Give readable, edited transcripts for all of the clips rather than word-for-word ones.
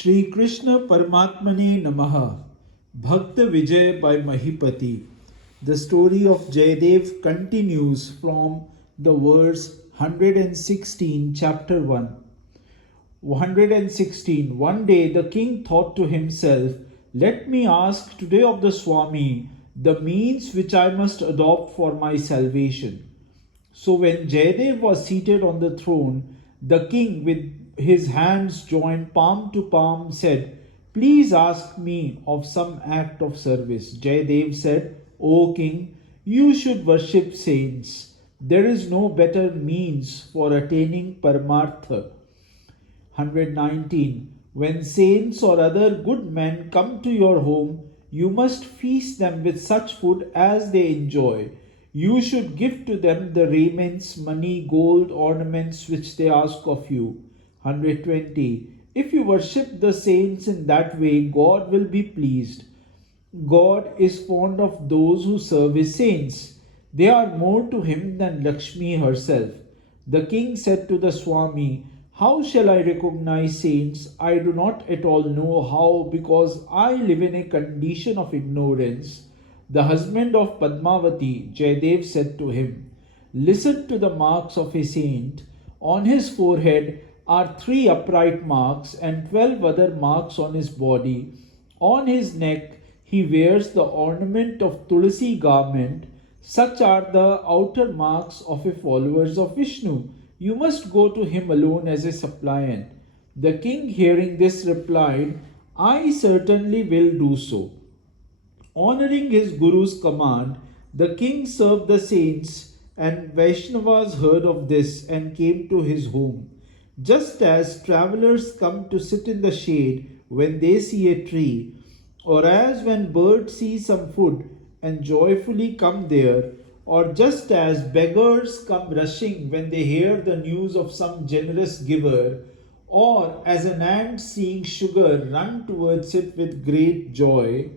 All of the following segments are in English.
Shri Krishna Paramatmane Namaha. Bhaktavijaya by Mahipati. The story of Jaydev continues from the verse 116, chapter 1. 116. One day the king thought to himself, "Let me ask today of the Swami the means which I must adopt for my salvation." So when Jaydev was seated on the throne, the king, with his hands joined palm to palm, said, "Please ask me of some act of service." Jaydev said, "O king, you should worship saints. There is no better means for attaining Paramartha." 119. When saints or other good men come to your home, you must feast them with such food as they enjoy. You should give to them the raiments, money, gold, ornaments which they ask of you. 120. If you worship the saints in that way, God will be pleased. God is fond of those who serve his saints. They are more to him than Lakshmi herself. The king said to the Swami, "How shall I recognize saints? I do not at all know how, because I live in a condition of ignorance." The husband of Padmavati, Jaydev, said to him, "Listen to the marks of a saint. On his forehead are 3 upright marks and 12 other marks on his body. On his neck he wears the ornament of Tulsi garment. Such are the outer marks of a followers of Vishnu. You must go to him alone as a suppliant." The king, hearing this, replied, "I certainly will do so." Honoring his Guru's command, the king served the saints, and Vaishnavas heard of this and came to his home. Just as travelers come to sit in the shade when they see a tree, or as when birds see some food and joyfully come there, or just as beggars come rushing when they hear the news of some generous giver, or as an ant seeing sugar run towards it with great joy,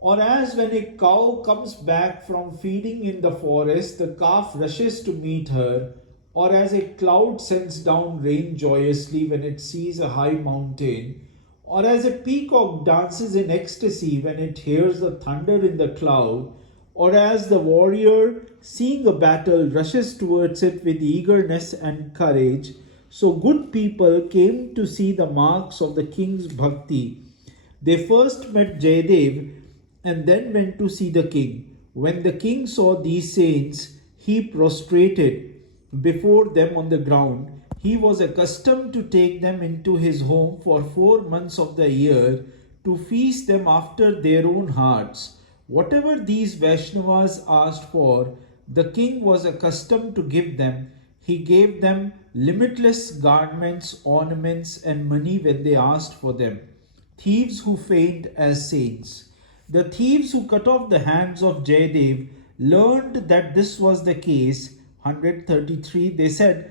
or as when a cow comes back from feeding in the forest, the calf rushes to meet her, or as a cloud sends down rain joyously when it sees a high mountain, or as a peacock dances in ecstasy when it hears the thunder in the cloud, or as the warrior, seeing a battle, rushes towards it with eagerness and courage, so good people came to see the marks of the king's bhakti. They first met Jaydev and then went to see the king. When the king saw these saints, he prostrated before them on the ground. He was accustomed to take them into his home for 4 months of the year to feast them after their own hearts. Whatever these Vaishnavas asked for, the king was accustomed to give them. He gave them limitless garments, ornaments, and money when they asked for them. Thieves who feigned as saints. The thieves who cut off the hands of Jaydev learned that this was the case. 133. They said,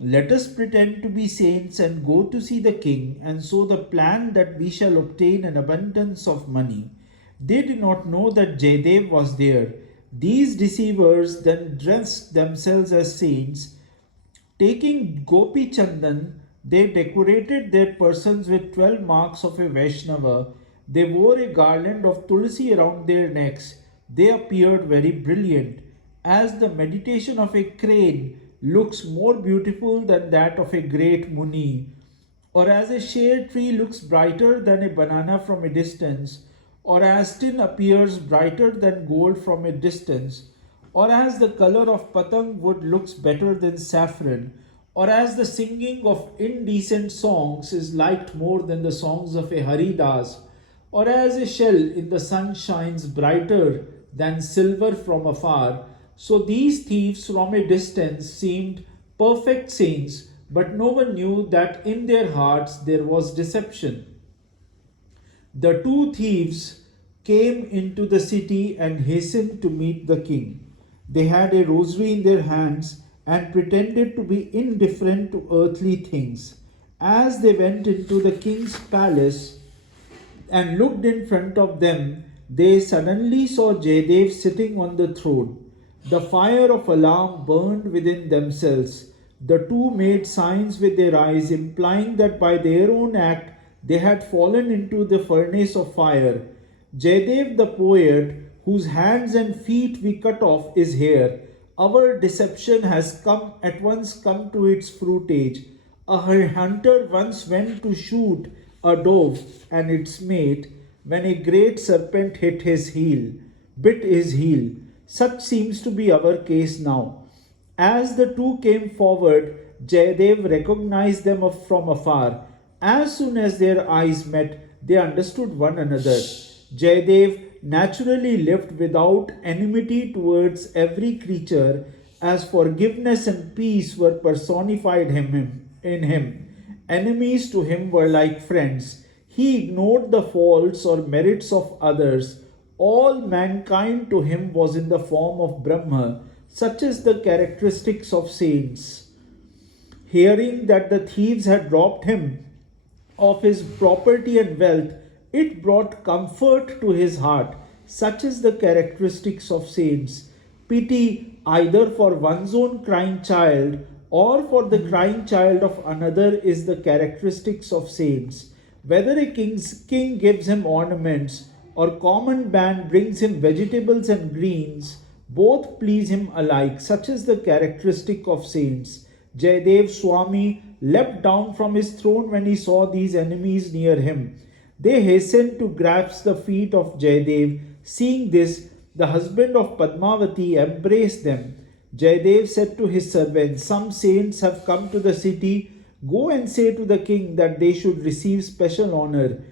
"Let us pretend to be saints and go to see the king, and so the plan that we shall obtain an abundance of money." They did not know that Jaydev was there. These deceivers then dressed themselves as saints. Taking Gopi Chandan, they decorated their persons with 12 marks of a Vaishnava. They wore a garland of tulsi around their necks. They appeared very brilliant. As the meditation of a crane looks more beautiful than that of a great Muni, or as a shade tree looks brighter than a banana from a distance, or as tin appears brighter than gold from a distance, or as the color of patang wood looks better than saffron, or as the singing of indecent songs is liked more than the songs of a Haridas, or as a shell in the sun shines brighter than silver from afar, so these thieves from a distance seemed perfect saints, but no one knew that in their hearts there was deception. The 2 thieves came into the city and hastened to meet the king. They had a rosary in their hands and pretended to be indifferent to earthly things. As they went into the king's palace and looked in front of them, they suddenly saw Jaydev sitting on the throne. The fire of alarm burned within themselves. The two made signs with their eyes, implying that by their own act they had fallen into the furnace of fire. Jaydev the poet, whose hands and feet we cut off, is here. Our deception has come at once come to its fruitage. A hunter once went to shoot a dove and its mate when a great serpent bit his heel. Such seems to be our case now. As the two came forward, Jaydev recognized them from afar. As soon as their eyes met, they understood one another. Jaydev naturally lived without enmity towards every creature, as forgiveness and peace were personified in him. Enemies to him were like friends. He ignored the faults or merits of others. All mankind to him was in the form of Brahma, such is the characteristics of saints. Hearing that the thieves had robbed him of his property and wealth, it brought comfort to his heart. Such is the characteristics of saints. Pity either for one's own crying child or for the crying child of another is the characteristics of saints. Whether a king gives him ornaments or common man brings him vegetables and greens, both please him alike. Such is the characteristic of saints. Jaydev Swami leapt down from his throne when he saw these enemies near him. They hastened to grasp the feet of Jaydev. Seeing this, the husband of Padmavati embraced them. Jaydev said to his servants, "Some saints have come to the city. Go and say to the king that they should receive special honor."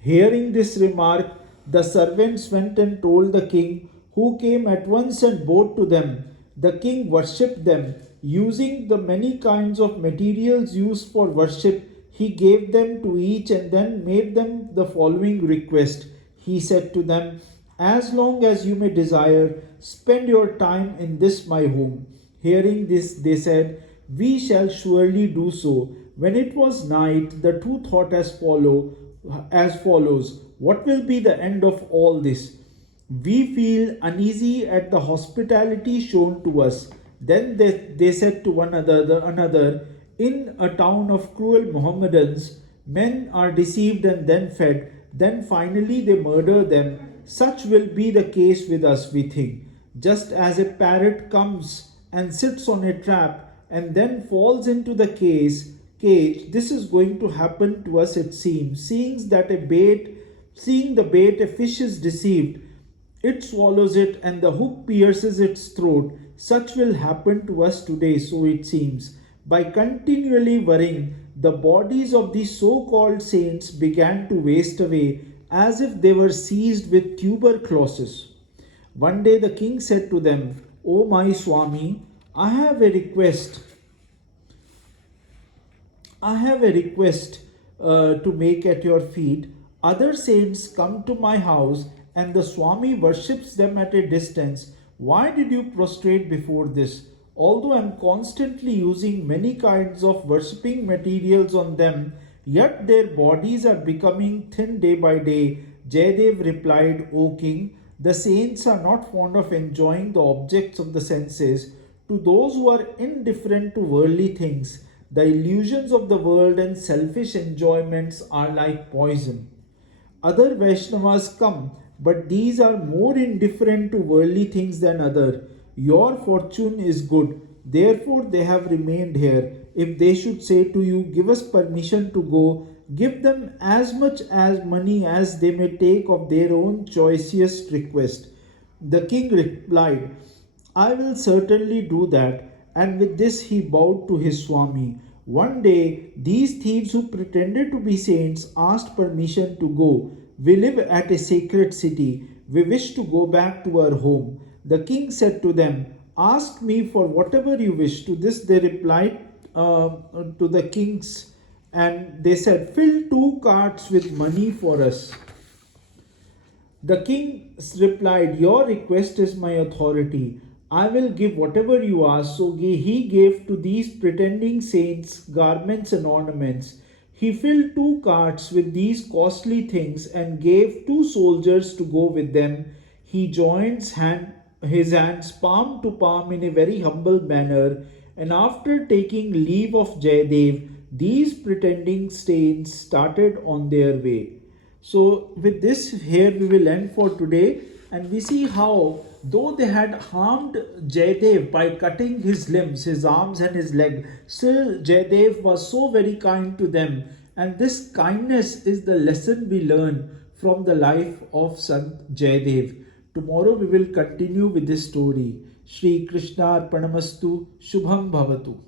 Hearing this remark, the servants went and told the king, who came at once and bowed to them. The king worshipped them. Using the many kinds of materials used for worship, he gave them to each and then made them the following request. He said to them, "As long as you may desire, spend your time in this my home." Hearing this, they said, "We shall surely do so." When it was night, the two thought as follows: "What will be the end of all this? We feel uneasy at the hospitality shown to us." Then they said to one another, "In a town of cruel Mohammedans, men are deceived and then fed, then finally they murder them. Such will be the case with us, we think. Just as a parrot comes and sits on a trap and then falls into the cage, this is going to happen to us, it seems. Seeing the bait, a fish is deceived. It swallows it and the hook pierces its throat. Such will happen to us today, so it seems." By continually worrying, the bodies of these so-called saints began to waste away as if they were seized with tuberculosis. One day the king said to them, "O my Swami, I have a request to make at your feet. Other saints come to my house and the Swami worships them at a distance. Why did you prostrate before this? Although I am constantly using many kinds of worshipping materials on them, yet their bodies are becoming thin day by day." Jaydev replied, "O king, the saints are not fond of enjoying the objects of the senses. To those who are indifferent to worldly things, the illusions of the world and selfish enjoyments are like poison. Other Vaishnavas come, but these are more indifferent to worldly things than other. Your fortune is good, therefore they have remained here. If they should say to you, 'Give us permission to go,' give them as much as money as they may take of their own choicest request." The king replied, "I will certainly do that." And with this he bowed to his Swami. One day, these thieves who pretended to be saints asked permission to go. "We live at a sacred city. We wish to go back to our home." The king said to them, "Ask me for whatever you wish." To this they replied to the kings, and they said, "Fill 2 carts with money for us." The king replied, "Your request is my authority. I will give whatever you ask." So he gave to these pretending saints garments and ornaments. He filled 2 carts with these costly things and gave 2 soldiers to go with them. He joined his hands palm to palm in a very humble manner And after taking leave of Jaydev, these pretending saints started on their way. So, with this, here we will end for today, and we see how, though they had harmed Jaydev by cutting his limbs, his arms, and his leg, still Jaydev was so very kind to them. And this kindness is the lesson we learn from the life of Sant Jaydev. Tomorrow we will continue with this story. Shri Krishna Arpanamastu Shubham Bhavatu.